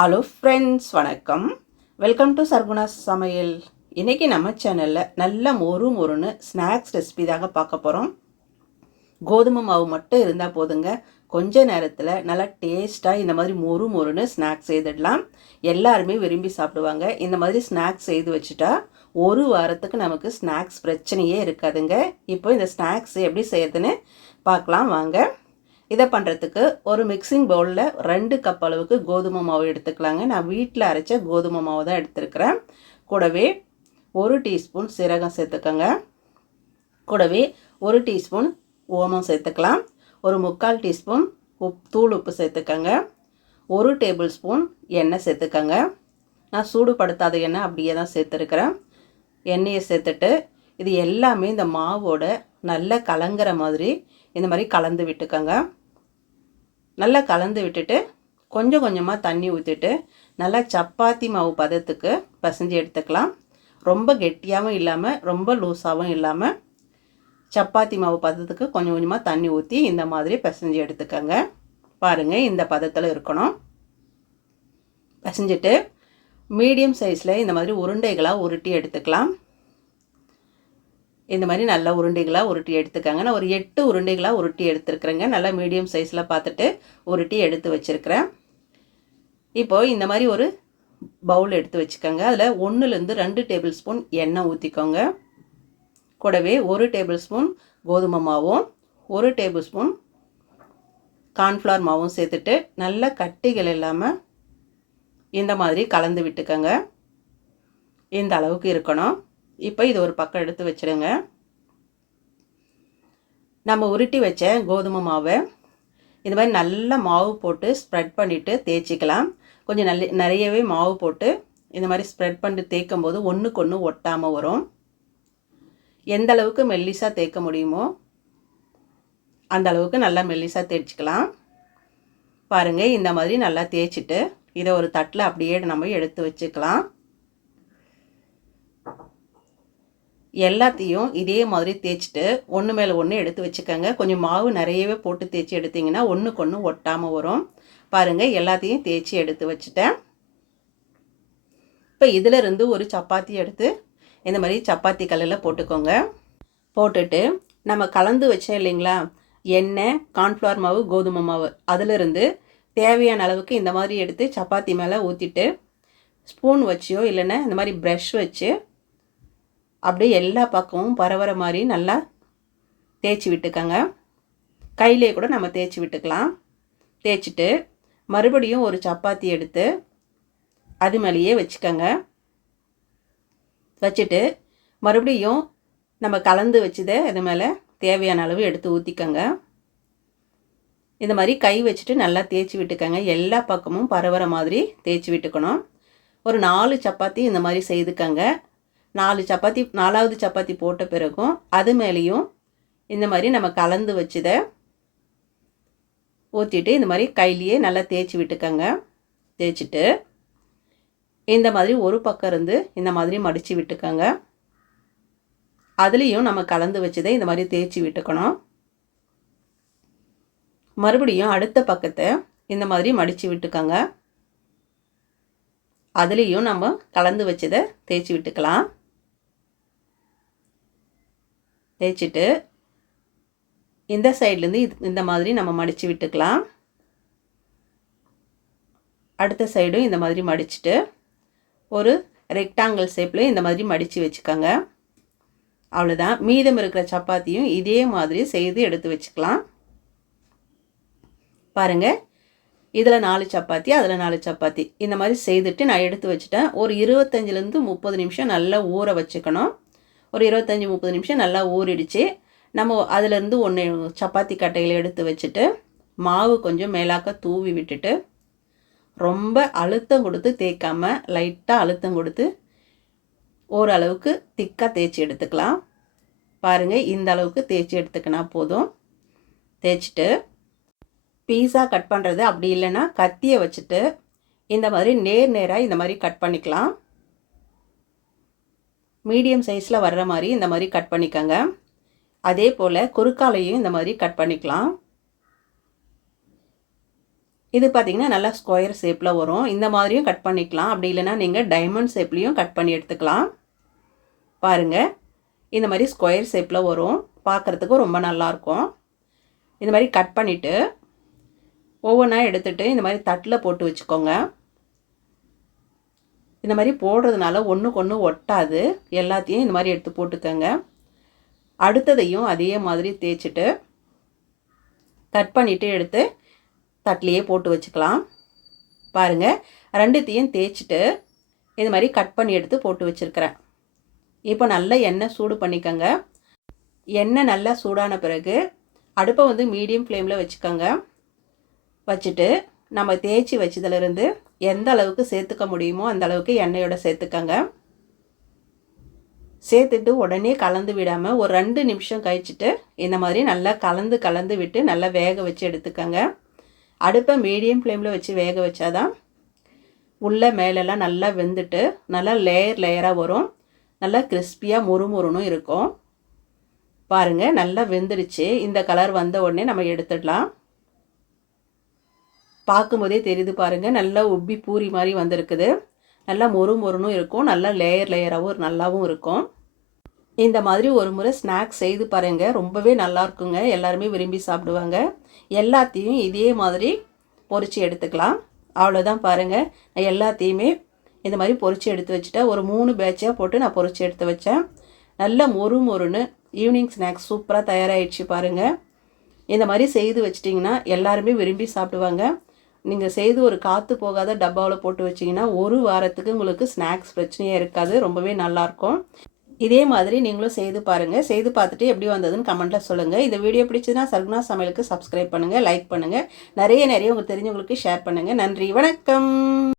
Hello friends வணக்கம். Welcome to Sarguna Samayal. இன்றைக்கி நம்ம சேனலில் நல்ல மொறு மொறுன்னு ஸ்நாக்ஸ் ரெசிபி தாங்க பார்க்க போகிறோம் கோதுமை மாவு மட்டும் இருந்தால் போதுங்க. கொஞ்ச நேரத்தில் நல்லா டேஸ்ட்டாக இந்த மாதிரி மொறு மொறுன்னு ஸ்நாக்ஸ் செய்துடலாம். எல்லாருமே விரும்பி சாப்பிடுவாங்க. இந்த மாதிரி ஸ்நாக்ஸ் செய்து வச்சுட்டா ஒரு வாரத்துக்கு நமக்கு ஸ்நாக்ஸ் பிரச்சனையே இருக்காதுங்க. இப்போ இந்த ஸ்நாக்ஸ் எப்படி செய்யறதுன்னு பார்க்கலாம் வாங்க. இதை பண்ணுறதுக்கு ஒரு மிக்சிங் பவுலில் ரெண்டு கப் அளவுக்கு கோதுமை மாவு எடுத்துக்கலாங்க. நான் வீட்டில் அரைச்ச கோதுமை மாவு தான் எடுத்துருக்கிறேன். கூடவே ஒரு டீஸ்பூன் சீரகம் சேர்த்துக்கோங்க. கூடவே ஒரு டீஸ்பூன் ஓமம் சேர்த்துக்கலாம். ஒரு முக்கால் டீஸ்பூன் உப் தூள் உப்பு சேர்த்துக்கோங்க. ஒரு டேபிள் ஸ்பூன் எண்ணெய் சேர்த்துக்கோங்க. நான் சூடுபடுத்தாத எண்ணெய் அப்படியே தான் சேர்த்துருக்குறேன். எண்ணெயை சேர்த்துட்டு இது எல்லாமே இந்த மாவோட நல்லா கலங்குற மாதிரி இந்த மாதிரி கலந்து விட்டுக்கோங்க. நல்லா கலந்து விட்டுட்டு கொஞ்சம் கொஞ்சமாக தண்ணி ஊற்றிட்டு நல்லா சப்பாத்தி மாவு பதத்துக்கு பசஞ்சு எடுத்துக்கலாம். ரொம்ப கெட்டியாகவும் இல்லாமல் ரொம்ப லூஸாகவும் இல்லாமல் சப்பாத்தி மாவு பதத்துக்கு கொஞ்சம் கொஞ்சமாக தண்ணி ஊற்றி இந்த மாதிரி பிசைஞ்சு எடுத்துக்கோங்க. பாருங்கள் இந்த பதத்தில் இருக்கணும். பிசைஞ்சிட்டு மீடியம் சைஸில் இந்த மாதிரி உருண்டைகளாக உருட்டி எடுத்துக்கலாம். இந்த மாதிரி நல்லா உருண்டைகளாக உருட்டி எடுத்துக்கோங்க. நான் ஒரு எட்டு உருண்டைகளாக உருட்டி எடுத்துருக்குறேங்க. நல்லா மீடியம் சைஸில் பார்த்துட்டு உருட்டி எடுத்து வச்சுருக்கிறேன். இப்போது இந்த மாதிரி ஒரு பவுல் எடுத்து வச்சுக்கோங்க. அதில் ஒன்றுலேருந்து ரெண்டு டேபிள் ஸ்பூன் எண்ணெய் ஊற்றிக்கோங்க கூடவே ஒரு டேபிள் ஸ்பூன் கோதுமை மாவும் ஒரு டேபிள் ஸ்பூன் கார்ன்ஃப்ளவர் மாவும் சேர்த்துட்டு நல்ல கட்டிகள் இல்லாமல் இந்த மாதிரி கலந்து விட்டுக்கோங்க. இந்த அளவுக்கு இருக்கணும். இப்போ இது ஒரு பக்கம் எடுத்து வச்சுடுங்க நம்ம உருட்டி வச்ச கோதுமை மாவை இந்த மாதிரி நல்ல மாவு போட்டு ஸ்ப்ரெட் பண்ணிவிட்டு தேய்ச்சிக்கலாம். கொஞ்சம் நல்ல நிறையவே மாவு போட்டு இந்த மாதிரி ஸ்ப்ரெட் பண்ணிட்டு தேய்க்கும் போது ஒன்றுக்கு ஒன்று ஒட்டாமல் வரும். எந்த அளவுக்கு மெல்லிஸாக தேய்க்க முடியுமோ அந்த அளவுக்கு நல்லா மெல்லிஸாக தேய்ச்சிக்கலாம். பாருங்கள் இந்த மாதிரி நல்லா தேய்ச்சிட்டு இதை ஒரு தட்டில் அப்படியே நம்ம எடுத்து வச்சுக்கலாம். எல்லாத்தையும் இதே மாதிரி தேய்ச்சிட்டு ஒன்று மேலே ஒன்று எடுத்து வச்சுக்கோங்க. கொஞ்சம் மாவு நிறையவே போட்டு தேய்ச்சி எடுத்திங்கன்னா ஒன்றுக்கு ஒன்று ஒட்டாமல் வரும். பாருங்கள் எல்லாத்தையும் தேய்ச்சி எடுத்து வச்சுட்டேன். இப்போ இதிலிருந்து ஒரு சப்பாத்தி எடுத்து இந்த மாதிரி சப்பாத்தி கல்லில் போட்டுக்கோங்க. போட்டுட்டு நம்ம கலந்து வச்சோம் இல்லைங்களா? எண்ணெய் கார்ன்ஃப்ளவர் மாவு கோதுமை மாவு. அதிலிருந்து தேவையான அளவுக்கு இந்த மாதிரி எடுத்து சப்பாத்தி மேலே ஊற்றிட்டு ஸ்பூன் வச்சியோ இல்லைன்னா இந்த மாதிரி ப்ரஷ் வச்சு அப்படியே எல்லா பக்கமும் பரவற மாதிரி நல்லா தேய்ச்சி விட்டுக்கோங்க. கையிலே கூட நம்ம தேய்ச்சி விட்டுக்கலாம். தேய்ச்சிட்டு மறுபடியும் ஒரு சப்பாத்தி எடுத்து அது மேலேயே வச்சுக்கோங்க. வச்சுட்டு மறுபடியும் நம்ம கலந்து வச்சதை இது மேலே தேவையான அளவு எடுத்து ஊற்றிக்கோங்க இந்த மாதிரி கை வச்சுட்டு நல்லா தேய்ச்சி விட்டுக்கோங்க. எல்லா பக்கமும் பரவற மாதிரி தேய்ச்சி விட்டுக்கணும். ஒரு நாலு சப்பாத்தி இந்த மாதிரி செய்துக்கங்க. நாலு சப்பாத்தி நாலாவது சப்பாத்தி போட்ட பிறகும் அது மேலேயும் இந்த மாதிரி நம்ம கலந்து வச்சதை ஊற்றிட்டு இந்த மாதிரி கையிலேயே நல்லா தேய்ச்சி விட்டுக்கோங்க. தேய்ச்சிட்டு இந்த மாதிரி ஒரு பக்கம் இருந்து இந்த மாதிரி மடித்து விட்டுக்கோங்க. அதுலேயும் நம்ம கலந்து வச்சதை இந்த மாதிரி தேய்ச்சி விட்டுக்கணும். மறுபடியும் அடுத்த பக்கத்தை இந்த மாதிரி மடித்து விட்டுக்கோங்க. அதுலேயும் நம்ம கலந்து வச்சதை தேய்ச்சி விட்டுக்கலாம். தேய்ச்சிட்டு இந்த சைட்லேருந்து இது இந்த மாதிரி நம்ம மடித்து விட்டுக்கலாம். அடுத்த சைடும் இந்த மாதிரி மடிச்சுட்டு ஒரு ரெக்டாங்கிள் ஷேப்பில் இந்த மாதிரி மடித்து வச்சுக்கோங்க. அவ்வளோதான் மீதம் இருக்கிற சப்பாத்தியும் இதே மாதிரி செய்து எடுத்து வச்சுக்கலாம். பாருங்கள் இதில் நாலு சப்பாத்தி அதில் நாலு சப்பாத்தி. இந்த மாதிரி செய்துட்டு நான் எடுத்து வச்சுட்டேன். ஒரு இருபத்தஞ்சிலேருந்து முப்பது நிமிஷம் நல்லா ஊற வச்சுக்கணும். ஒரு இருபத்தஞ்சி முப்பது நிமிஷம் நல்லா ஊறிடுச்சு. நம்ம அதிலேருந்து ஒன்று சப்பாத்தி கட்டையில் எடுத்து வச்சுட்டு மாவு கொஞ்சம் மேலாக்க தூவி விட்டுட்டு ரொம்ப அழுத்தம் கொடுத்து தேய்க்காமல் லைட்டாக அழுத்தம் கொடுத்து ஓரளவுக்கு திக்காக தேய்ச்சி எடுத்துக்கலாம். பாருங்கள் இந்த அளவுக்கு தேய்ச்சி எடுத்துக்கினா போதும். தேய்ச்சிட்டு பீஸா கட் பண்ணுறது அப்படி இல்லைன்னா கத்தியை வச்சுட்டு இந்த மாதிரி நேர் நேராக இந்த மாதிரி கட் பண்ணிக்கலாம். மீடியம் சைஸில் வர்ற மாதிரி இந்த மாதிரி கட் பண்ணிக்கோங்க. அதே போல் குறுக்காலையும் இந்த மாதிரி கட் பண்ணிக்கலாம். இது பார்த்தீங்கன்னா நல்லா ஸ்கொயர் ஷேப்பில் வரும். இந்த மாதிரியும் கட் பண்ணிக்கலாம். அப்படி இல்லைன்னா நீங்கள் டைமண்ட் ஷேப்லேயும் கட் பண்ணி எடுத்துக்கலாம். பாருங்கள் இந்த மாதிரி ஸ்கொயர் ஷேப்பில் வரும். பார்க்குறதுக்கும் ரொம்ப நல்லாயிருக்கும் இந்த மாதிரி கட் பண்ணிவிட்டு ஒவ்வொன்றா எடுத்துகிட்டு இந்த மாதிரி தட்டில் போட்டு வச்சுக்கோங்க. இந்த மாதிரி போடுறதுனால ஒன்றுக்கு ஒன்று ஒட்டாது. எல்லாத்தையும் இந்த மாதிரி எடுத்து போட்டுக்கோங்க. அடுத்ததையும் அதே மாதிரி தேய்ச்சிட்டு கட் பண்ணிவிட்டு எடுத்து தட்டிலையே போட்டு வச்சுக்கலாம். பாருங்கள் ரெண்டுத்தையும் தேய்ச்சிட்டு இது மாதிரி கட் பண்ணி எடுத்து போட்டு வச்சுருக்கிறேன். இப்போ நல்லா எண்ணெய் சூடு பண்ணிக்கோங்க. எண்ணெய் நல்லா சூடான பிறகு அடுப்பை வந்து மீடியம் ஃப்ளேமில் வச்சுக்கோங்க. வச்சுட்டு நம்ம தேய்ச்சி வச்சதுலேருந்து எந்த அளவுக்கு சேர்த்துக்க முடியுமோ அந்த அளவுக்கு எண்ணெயோட சேர்த்துக்கங்க. சேர்த்துட்டு உடனே கலந்து விடாமல் ஒரு ரெண்டு நிமிஷம் கழிச்சிட்டு இந்த மாதிரி நல்லா கலந்து கலந்து விட்டு நல்லா வேக வச்சு எடுத்துக்கோங்க. அடுப்பை மீடியம் ஃப்ளேமில் வச்சு வேக வச்சாதான் உள்ளே மேலெல்லாம் நல்லா வெந்துட்டு நல்லா லேயர் லேயராக வரும். நல்லா கிறிஸ்பியாக முறுமுறுனும் இருக்கும். பாருங்கள் நல்லா வெந்துடுச்சு இந்த கலர் வந்த உடனே நம்ம எடுத்துடலாம். பார்க்கும்போதே தெரியுது பாருங்கள் நல்லா உப்பி பூரி மாதிரி வந்திருக்குது. நல்லா மொறு மொறுனும் இருக்கும். நல்லா லேயர் லேயராகவும் நல்லாவும் இருக்கும். இந்த மாதிரி ஒரு முறை ஸ்நாக்ஸ் செய்து பாருங்கள் ரொம்பவே நல்லா இருக்குங்க. எல்லாருமே விரும்பி சாப்பிடுவாங்க. எல்லாத்தையும் இதே மாதிரி பொறிச்சு எடுத்துக்கலாம். அவ்வளோதான் பாருங்கள் நான் எல்லாத்தையுமே இந்த மாதிரி பொறிச்சு எடுத்து வச்சுட்டேன். ஒரு மூணு பேட்சாக போட்டு நான் பொறிச்சு எடுத்து வச்சேன். நல்ல மொறு மொறுன்னு ஈவினிங் ஸ்நாக்ஸ் சூப்பராக தயாராகிடுச்சு பாருங்கள் இந்த மாதிரி செய்து வச்சிட்டிங்கன்னா எல்லாருமே விரும்பி சாப்பிடுவாங்க. நீங்கள் செய்து ஒரு காற்று போகாத டப்பாவில் போட்டு வச்சிங்கன்னா ஒரு வாரத்துக்கு உங்களுக்கு ஸ்நாக்ஸ் பிரச்சனையே இருக்காது ரொம்பவே நல்லாயிருக்கும் இதே மாதிரி நீங்களும் செய்து பாருங்கள் செய்து பார்த்துட்டு எப்படி வந்ததுன்னு கமெண்ட்டில் சொல்லுங்கள் இந்த வீடியோ பிடிச்சதுன்னா சர்குணா சமையலுக்கு சப்ஸ்கிரைப் பண்ணுங்கள் லைக் பண்ணுங்கள் நிறைய நிறைய உங்களுக்கு தெரிஞ்சவங்களுக்கு ஷேர் பண்ணுங்கள் நன்றி வணக்கம்.